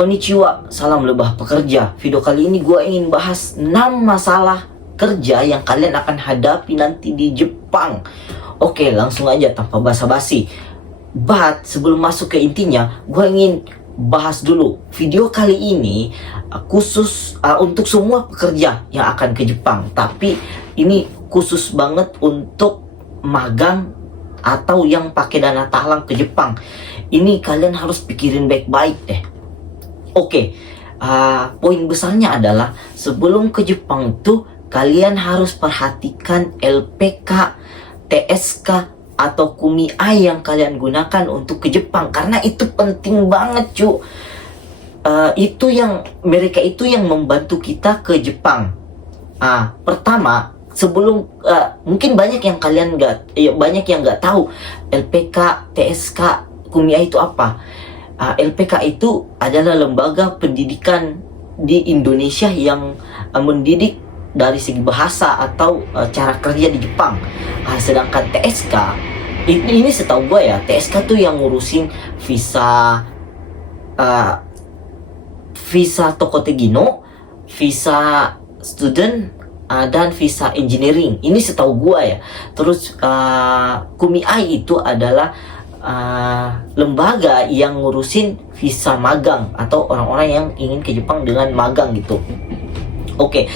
Konnichiwa, salam lebah pekerja. Video kali ini gue ingin bahas 6 masalah kerja yang kalian akan hadapi nanti di Jepang. Oke, langsung aja tanpa basa-basi. But sebelum masuk ke intinya, gue ingin bahas dulu. Video kali ini khusus untuk semua pekerja yang akan ke Jepang. Tapi ini khusus banget untuk magang atau yang pakai dana talang ke Jepang. Ini kalian harus pikirin baik-baik deh. Oke, poin besarnya adalah sebelum ke Jepang tuh kalian harus perhatikan LPK, TSK, atau KUMI yang kalian gunakan untuk ke Jepang. Karena itu penting banget cu. Mereka itu yang membantu kita ke Jepang. Pertama, sebelum mungkin banyak yang nggak tahu LPK, TSK, KUMI itu apa. LPK itu adalah lembaga pendidikan di Indonesia yang mendidik dari segi bahasa atau cara kerja di Jepang. Sedangkan TSK ini setahu gue ya, TSK tuh yang ngurusin visa Tokotegino, visa student, dan visa engineering. Ini setahu gue ya. Terus KUMI itu adalah lembaga yang ngurusin visa magang atau orang-orang yang ingin ke Jepang dengan magang gitu. Oke,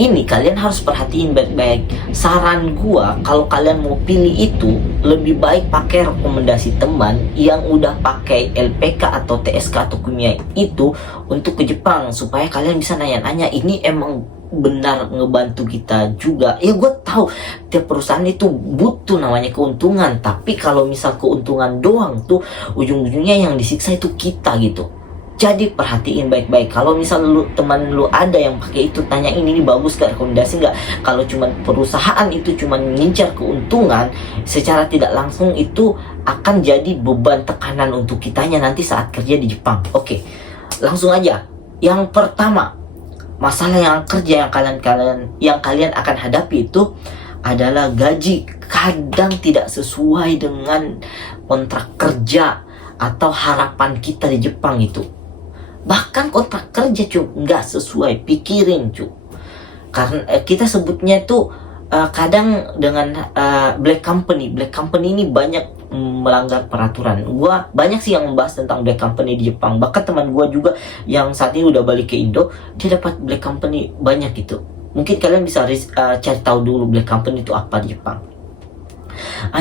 ini kalian harus perhatiin baik-baik. Saran gua, kalau kalian mau pilih itu, lebih baik pakai rekomendasi teman yang udah pakai LPK atau TSK atau KUMI itu untuk ke Jepang, supaya kalian bisa nanya-nanya. Ini emang benar ngebantu kita juga. Ya gue tahu tiap perusahaan itu butuh namanya keuntungan, tapi kalau misal keuntungan doang tuh ujung-ujungnya yang disiksa itu kita gitu. Jadi perhatiin baik-baik. Kalau misal teman lu ada yang pakai itu, tanya ini bagus gak, rekomendasi gak. Kalau cuman perusahaan itu cuman ngincar keuntungan, secara tidak langsung itu akan jadi beban tekanan untuk kitanya nanti saat kerja di Jepang. Oke, langsung aja. Yang pertama, masalah yang kalian akan hadapi itu adalah gaji kadang tidak sesuai dengan kontrak kerja atau harapan kita di Jepang itu. Bahkan kontrak kerja nggak sesuai, pikirin karena kita sebutnya itu kadang dengan black company. Black company ini banyak melanggar peraturan. Gua banyak sih yang membahas tentang black company di Jepang. Bahkan teman gua juga yang saat ini udah balik ke Indo, dia dapat black company banyak gitu. Mungkin kalian bisa cari tahu dulu black company itu apa di Jepang.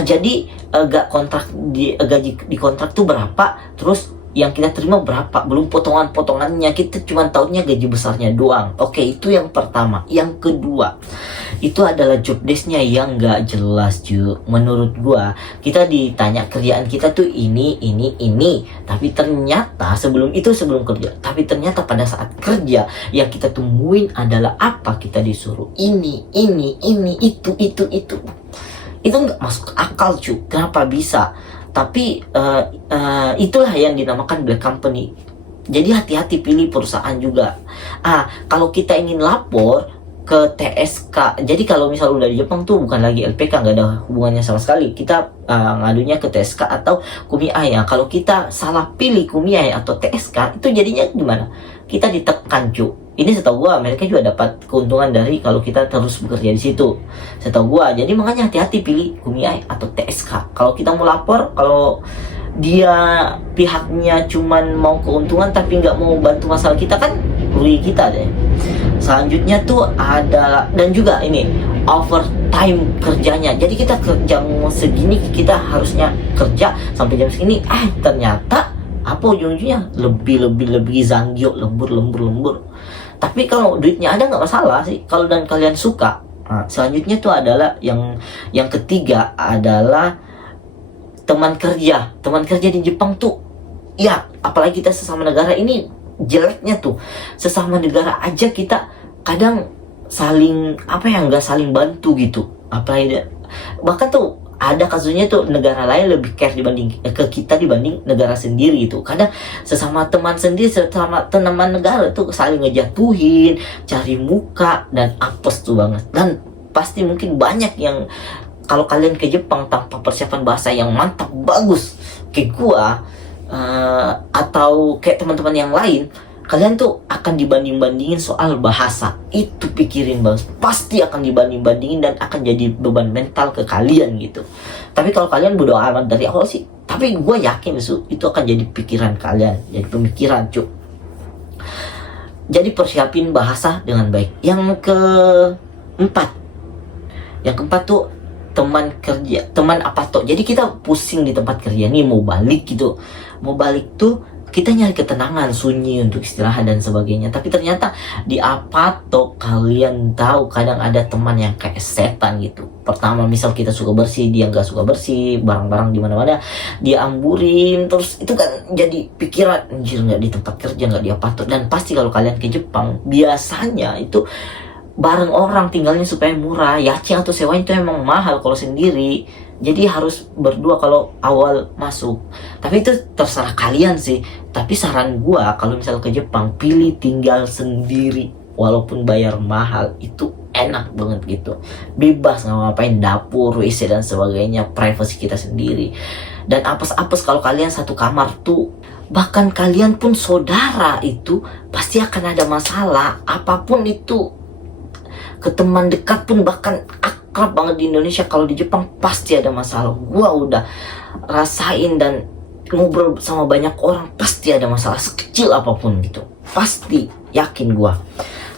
Jadi gaji di kontrak tuh berapa, terus yang kita terima berapa, belum potongan-potongannya. Kita cuma tahunya gaji besarnya doang. Oke, itu yang pertama. Yang kedua, itu adalah job desk-nya yang gak jelas menurut gua. Kita ditanya kerjaan kita tuh ini, tapi ternyata sebelum kerja, tapi ternyata pada saat kerja yang kita temuin adalah apa, kita disuruh ini, itu nggak masuk akal kenapa bisa. Tapi itulah yang dinamakan black company. Jadi hati-hati pilih perusahaan juga. Kalau kita ingin lapor ke TSK, jadi kalau misal udah di Jepang tuh bukan lagi LPK, nggak ada hubungannya sama sekali. Kita ngadunya ke TSK atau KUMI ya. Kalau kita salah pilih KUMI atau TSK, itu jadinya gimana? Kita ditekan Ini setahu gua mereka juga dapat keuntungan dari kalau kita terus bekerja di situ. Setahu gua. Jadi makanya hati-hati pilih KUMI atau TSK. Kalau kita mau lapor, kalau dia pihaknya cuman mau keuntungan tapi nggak mau bantu masalah kita, kan rugi kita deh. Selanjutnya tuh ada, dan juga ini overtime kerjanya. Jadi kita jam segini kita harusnya kerja sampai jam segini. Ternyata apa ujung-ujungnya lebih zanggyo, lembur. Tapi kalau duitnya ada nggak masalah sih, kalau dan kalian suka. Selanjutnya tuh adalah yang ketiga adalah teman kerja di Jepang tuh ya, apalagi kita sesama negara ini jeleknya tuh, sesama negara aja kita kadang saling nggak saling bantu gitu. Apalagi bahkan tuh ada kasusnya tuh negara lain lebih care ke kita dibanding negara sendiri itu. Kadang sesama teman negara tuh saling ngejatuhin, cari muka, dan apes tuh banget. Dan pasti mungkin banyak yang kalau kalian ke Jepang tanpa persiapan bahasa yang mantap bagus kayak gua, atau kayak teman-teman yang lain, kalian tuh akan dibanding-bandingin soal bahasa. Itu pikirin bang, pasti akan dibanding-bandingin dan akan jadi beban mental ke kalian gitu. Tapi kalau kalian bodo amat dari awal sih, tapi gue yakin itu akan jadi pikiran kalian, jadi pemikiran cuy. Jadi persiapin bahasa dengan baik. Yang keempat tuh teman kerja, teman apa tuh. Jadi kita pusing di tempat kerja nih, mau balik tuh kita nyari ketenangan, sunyi untuk istirahat dan sebagainya. Tapi ternyata di Apato kalian tahu kadang ada teman yang kayak setan gitu. Pertama misal kita suka bersih, dia nggak suka bersih, barang-barang di mana-mana dia amburin, terus itu kan jadi pikiran, anjir nggak di tempat kerja, nggak di Apato. Dan pasti kalau kalian ke Jepang biasanya itu bareng orang tinggalnya supaya murah. Yaceng atau sewanya itu emang mahal kalau sendiri. Jadi harus berdua kalau awal masuk. Tapi itu terserah kalian sih. Tapi saran gua kalau misal ke Jepang, pilih tinggal sendiri. Walaupun bayar mahal, itu enak banget gitu. Bebas ngapain, dapur, WC dan sebagainya, privacy kita sendiri. Dan apes-apes kalau kalian satu kamar tuh, bahkan kalian pun saudara itu pasti akan ada masalah. Apapun itu, ke teman dekat pun bahkan akrab banget di Indonesia, kalau di Jepang pasti ada masalah. Gua udah rasain dan ngobrol sama banyak orang, pasti ada masalah sekecil apapun gitu, pasti, yakin gua.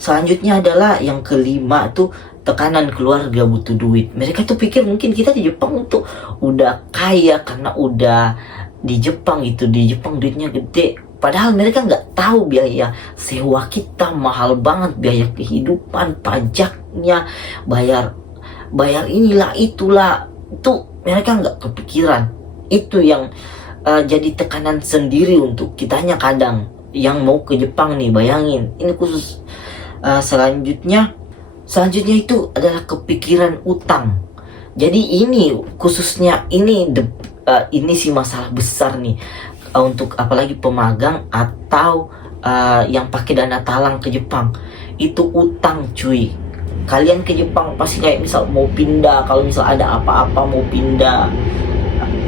Selanjutnya adalah yang kelima tuh tekanan keluarga butuh duit. Mereka tuh pikir mungkin kita di Jepang tuh udah kaya karena udah di Jepang gitu, di Jepang duitnya gede. Padahal mereka nggak tahu biaya sewa kita mahal banget, biaya kehidupan, pajaknya, bayar inilah itulah, itu mereka nggak kepikiran. Itu yang jadi tekanan sendiri untuk kitanya kadang yang mau ke Jepang nih. Bayangin ini khusus. Selanjutnya itu adalah kepikiran utang. Jadi ini khususnya ini sih masalah besar nih untuk apalagi pemagang atau yang pakai dana talang ke Jepang. Itu utang cuy. Kalian ke Jepang pasti kayak misal mau pindah, kalau misal ada apa-apa mau pindah,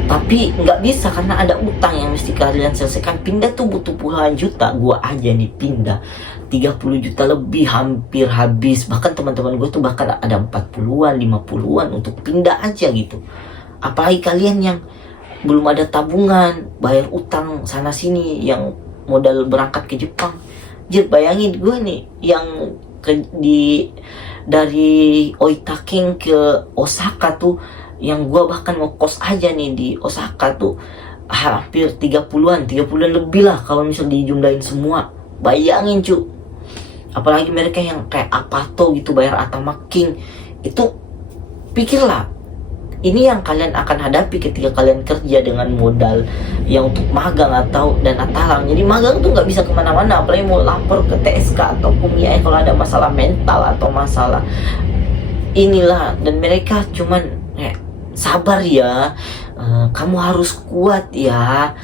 tapi nggak bisa karena ada utang yang mesti kalian selesaikan. Pindah tuh butuh puluhan juta. Gua aja nih pindah 30 juta lebih, hampir habis. Bahkan teman-teman gue tuh bahkan ada 40-an, 50-an untuk pindah aja gitu. Apalagi kalian yang belum ada tabungan, bayar utang sana sini, yang modal berangkat ke Jepang. Jadi bayangin gue nih yang dari Oitaking ke Osaka tuh, yang gue bahkan mau kos aja nih di Osaka tuh hampir 30-an lebih lah kalau misal dijumlahin semua. Bayangin cu. Apalagi mereka yang kayak Apato gitu bayar Atama King. Itu pikirlah, ini yang kalian akan hadapi ketika kalian kerja dengan modal yang untuk magang atau dana talang. Jadi magang tuh nggak bisa kemana-mana, apalagi mau lapor ke TSK atau Kumia kalau ada masalah mental atau masalah inilah. Dan mereka cuman sabar ya, kamu harus kuat ya,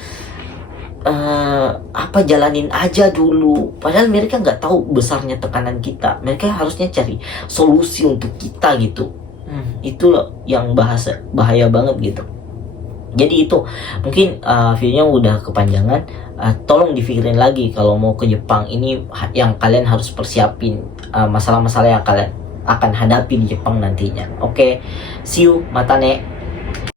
jalanin aja dulu. Padahal mereka nggak tahu besarnya tekanan kita. Mereka harusnya cari solusi untuk kita gitu. Itu yang bahaya banget gitu. Jadi itu mungkin videonya udah kepanjangan. Tolong dipikirin lagi kalau mau ke Jepang. Ini yang kalian harus persiapin, masalah-masalah yang kalian akan hadapi di Jepang nantinya. Oke, see you, mata ne.